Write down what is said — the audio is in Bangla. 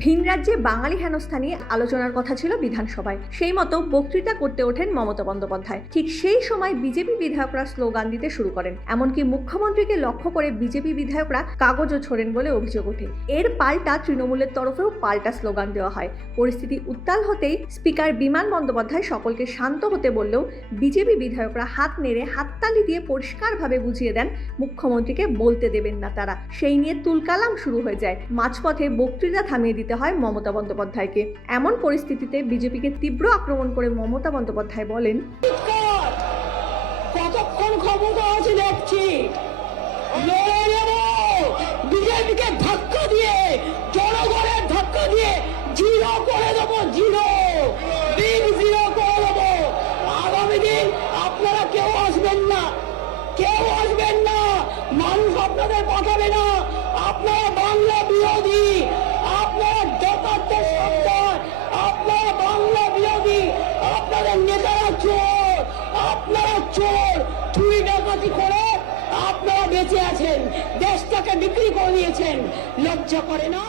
ভিন রাজ্যে বাঙালি হেনস্থা নিয়ে আলোচনার কথা ছিল বিধানসভায়। সেই মতো বক্তৃতা করতে ওঠেন মমতা বন্দ্যোপাধ্যায়। ঠিক সেই সময় বিজেপি বিধায়করা স্লোগান দিতে শুরু করেন। এমনকি মুখ্যমন্ত্রীকে লক্ষ্য করে বিজেপি বিধায়করা কাগজও ছোড়েন বলে অভিযোগ ওঠে। এর পাল্টা তৃণমূলের তরফেও পাল্টা স্লোগান দেওয়া হয়। পরিস্থিতি উত্তাল হতেই স্পিকার বিমান বন্দ্যোপাধ্যায় সকলকে শান্ত হতে বললেও বিজেপি বিধায়করা হাত নেড়ে হাততালি দিয়ে পরিষ্কারভাবে বুঝিয়ে দেন, মুখ্যমন্ত্রীকে বলতে দেবেন না তারা। সেই নিয়ে তুলকালাম শুরু হয়ে যায়। মাঝপথে বক্তৃতা থামিয়ে দিতে হয় মমতা বন্দ্যোপাধ্যায়কে। এমন পরিস্থিতিতে বিজেপিকে তীব্র আক্রমণ করে মমতা বন্দ্যোপাধ্যায় বলেন জিরো করে দেবো, জিরো। জিরো করে দেবো। আগামী দিন আপনারা কেউ আসবেন না। কেউ আসবেন না। মানুষ আপনাদের পাঠাবে না। আপনারা বাংলা ডাকাতি করে আপনারা বেঁচে আছেন দেশটাকে বিক্রি করে দিয়েছেন। লজ্জা করে না?